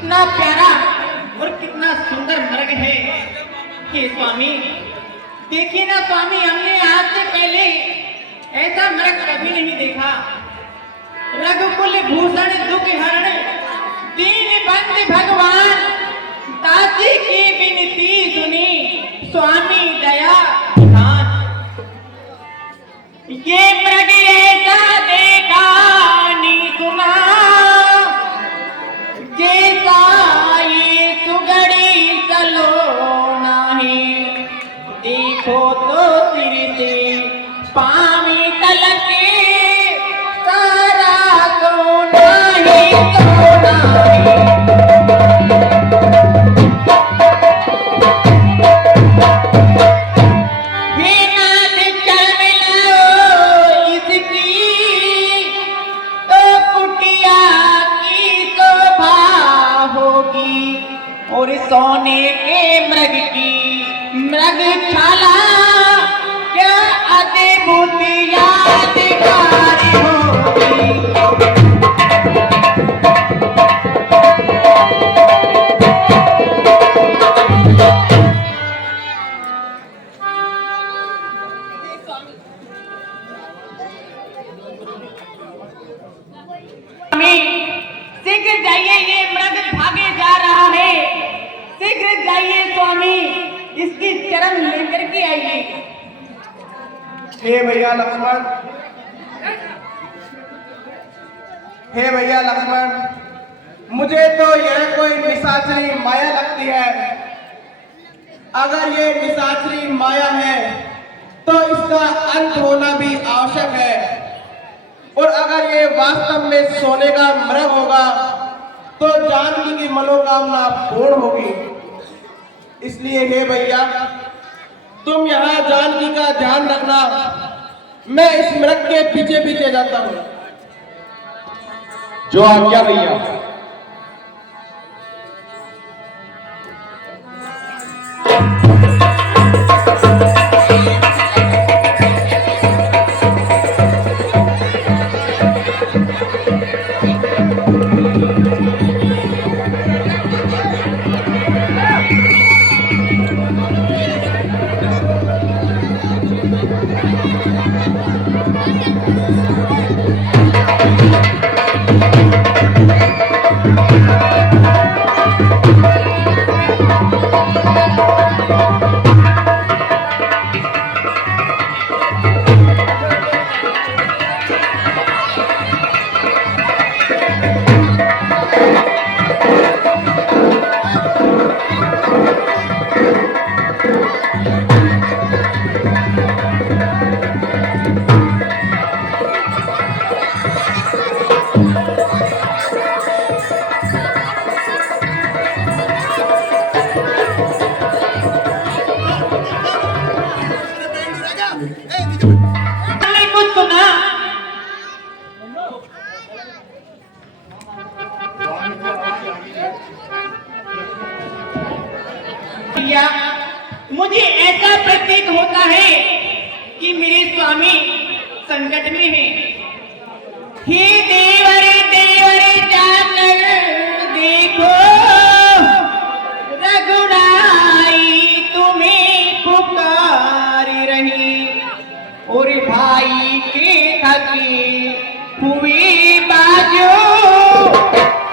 कितना प्यारा और कितना सुंदर मृग है कि स्वामी देखिए ना स्वामी, हमने आज से पहले ऐसा मृग कभी नहीं देखा। रघुकुल भूषण दुख हरण दीन बंद भगवान, दासी की विनती सुनी स्वामी दया दान। ये मृग ऐसा देखा नहीं सुना, जैसा ये सुगड़ी सलोना है। देखो तो सिर से पामी तलक सारा सोना ही सोना है। और सोने के मृग की मृगशाला क्या अद्भुत यादगार होगी। शीघ्र जाइए, ये मृग भागे जा रहा है। शीघ्र जाइए स्वामी, इसकी चरण लेकर के आइए। हे भैया लक्ष्मण, हे भैया लक्ष्मण, मुझे तो यह कोई निशाचरी माया लगती है। अगर ये निशाचरी माया है तो इसका अंत होना भी आवश्यक है, और अगर ये वास्तव में सोने का मृग होगा तो जानकी की मनोकामना पूर्ण होगी। इसलिए हे भैया, तुम यहाँ जानकी का ध्यान रखना, मैं इस मृग के पीछे पीछे जाता हूँ। जो आज्ञा भैया। मुझे ऐसा प्रतीत होता है कि मेरे स्वामी संकट में हैं। हे देवरे देवरे जाकर देखो, रघुराई तुम्हें पुकार रही। और भाई के थकी हुई बाजो,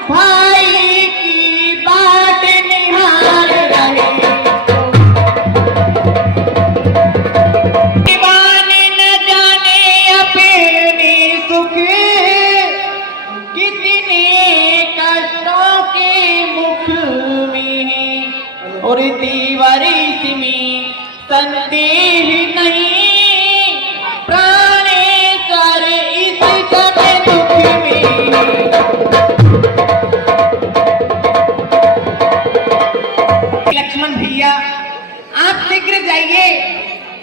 भाई की बाट निहार रहे। और दीवारी में संदेह नहीं, प्राणेश्वर इस समय दुख में। लक्ष्मण भैया, आप शीघ्र जाइए,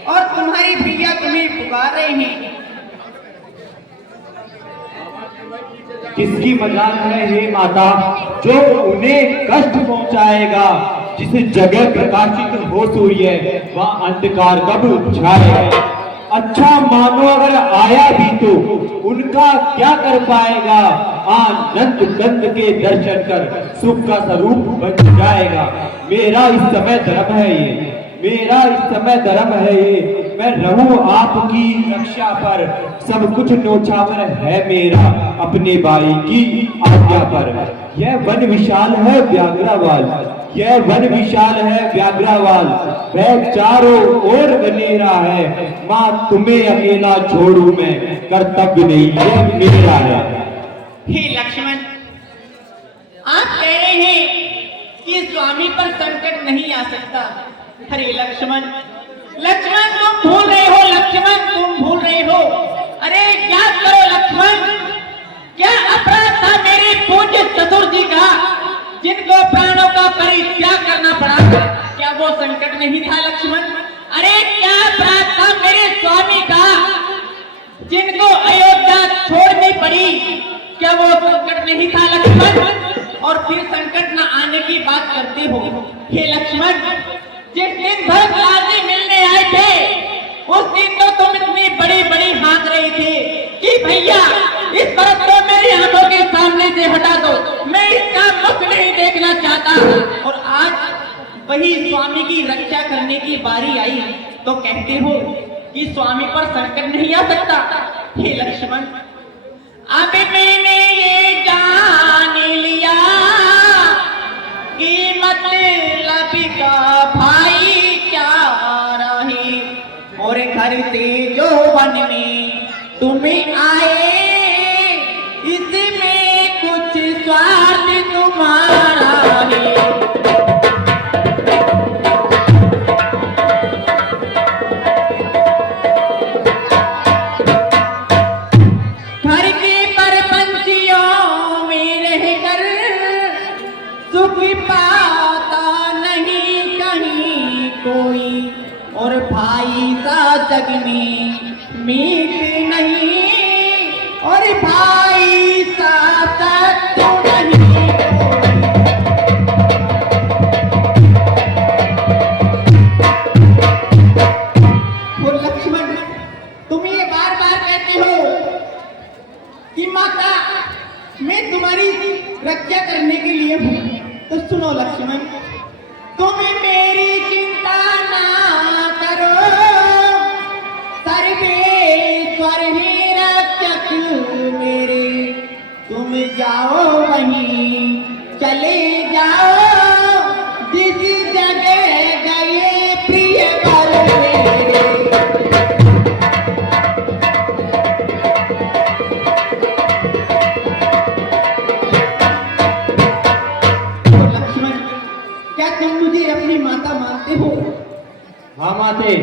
और तुम्हारी भैया तुम्हें पुकार रहे हैं। किसकी मजाक है हे माता, जो उन्हें कष्ट पहुंचाएगा। जिस जगह प्रकाशित हो सूर्य, वहां अंधकार कब छाए। अच्छा मानो अगर आया भी तो उनका क्या कर पाएगा, आनंद कंद के दर्शन कर सुख का स्वरूप बन जाएगा। मेरा इस समय धर्म है ये, मेरा इस समय धर्म है ये, मैं रहूं आपकी रक्षा पर, सब कुछ न्योछावर है मेरा अपने भाई की आज्ञा पर। यह वन विशाल है व्याघ्रावाल, यह वन विशाल है व्याघ्रावाल, वह चारों ओर बनेरा है, माँ तुम्हें अकेला छोड़ू मैं, कर्तव्य नहीं ये मेरा है। हे लक्ष्मण, आप कह रहे हैं कि स्वामी पर संकट नहीं आ सकता। अरे लक्ष्मण, लक्ष्मण तुम भूल रहे हो, लक्ष्मण तुम भूल रहे हो। अरे याद करो लक्ष्मण, क्या अपराध था मेरे पूज्य चतुर जी का, जिनको प्राणों का परित्याग करना पड़ा, क्या वो संकट नहीं था लक्ष्मण? अरे क्या अपराध था मेरे स्वामी का, जिनको अयोध्या छोड़नी पड़ी, क्या वो संकट नहीं था लक्ष्मण? और फिर संकट न आने की बात करते हो। हे लक्ष्मण, जिस दिन भरतलाल जी मिलने आए थे उस दिन तो तुम इतनी बड़ी बड़ी हाँक रही थी कि भैया इस भरत को मेरी आंखों के सामने से हटा दो, मैं इसका मुख नहीं देखना चाहता। और आज वही स्वामी की रक्षा करने की बारी आई तो कहते हो कि स्वामी पर संकट नहीं आ सकता। हे लक्ष्मण, अब मैंने ये जान लिया कि मतलब का भाई क्या रहे, और घर से जो वन में तुम्हें आए, इसमें कुछ स्वार्थ तुम्हारा है। घर के परपंचियों में रहकर सुख पाता नहीं कहीं कोई, और भाई सा जग में मीत नहीं, और भाई सा शत्रु नहीं कोई। और लक्ष्मण, तुम ये बार बार कहते हो कि माता मैं तुम्हारी रक्षा करने के लिए हूँ, तो सुनो लक्ष्मण, तुम मेरी चिंता ना करो, सर्वेश्वर ही रक्षक मेरे, तुम जाओ वहीं चले जाओ जिस जगह गए प्रिय वर मेरे। अपनी माता मानते हो? हाँ माते।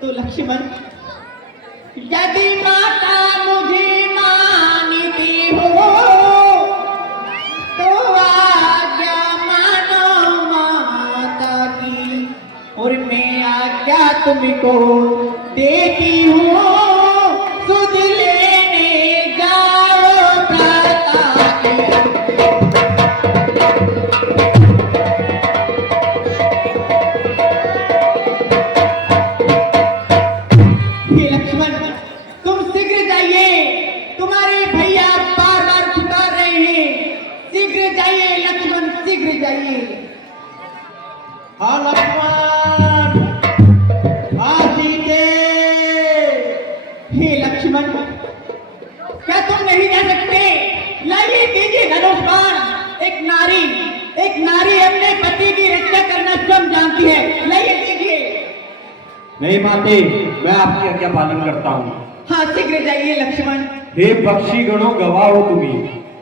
तो लक्ष्मण, यदि माता मुझे मानती हो तो आज्ञा मानो माता की, और मैं आज्ञा तुमको देती हूँ, सुध लेने जाओ भ्राता की। हाँ लक्ष्मण, हाँ सीते। हे लक्ष्मण, क्या तुम नहीं जा सकते? लाइए दीजिए धनुष बाण। एक नारी अपने पति की रक्षा करना स्वयं जानती है, लाइए दीजिए। नहीं माते, मैं आपकी आज्ञा पालन करता हूँ। हाँ शीघ्र जाइए लक्ष्मण। हे पक्षी गणों गवाह हो तुम्ही,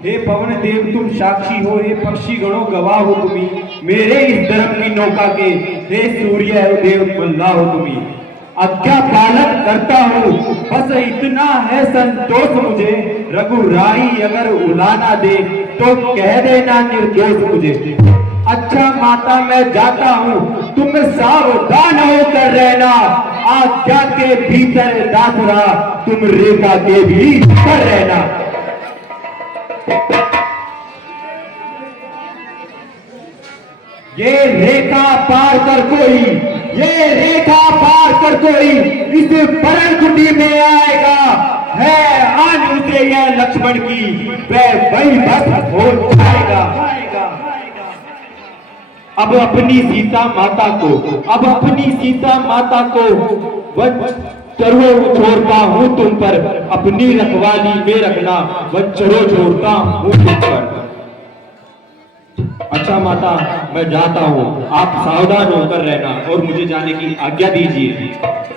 हे पवन देव तुम साक्षी हो, हे पक्षी गणों गवाह हो तुम्ही, मेरे इस धर्म की नौका के, हे सूर्य देव मल्ला हो तुम्ही। आज्ञा पालन करता हूँ, बस इतना है संतोष मुझे, रघुराई अगर उलाना दे तो कह देना निर्दोष मुझे। अच्छा माता मैं जाता हूँ, तुम सावधान होकर रहना, आज्ञा के भीतर दासरा, तुम रेखा के भीतर रहना। ये रेखा पार कर कोई ये रेखा पार कर कोई इस बरन कुंडी में आएगा, है आन उसे यह लक्ष्मण की, वह वही बस हो जाएगा। अब अपनी सीता माता को वंचरों छोड़ता हूँ तुम पर, अपनी रखवाली में रखना, वंचरों छोड़ता हूँ तुम पर। अच्छा माता, मैं जाता हूँ, आप सावधान होकर रहना और मुझे जाने की आज्ञा दीजिए।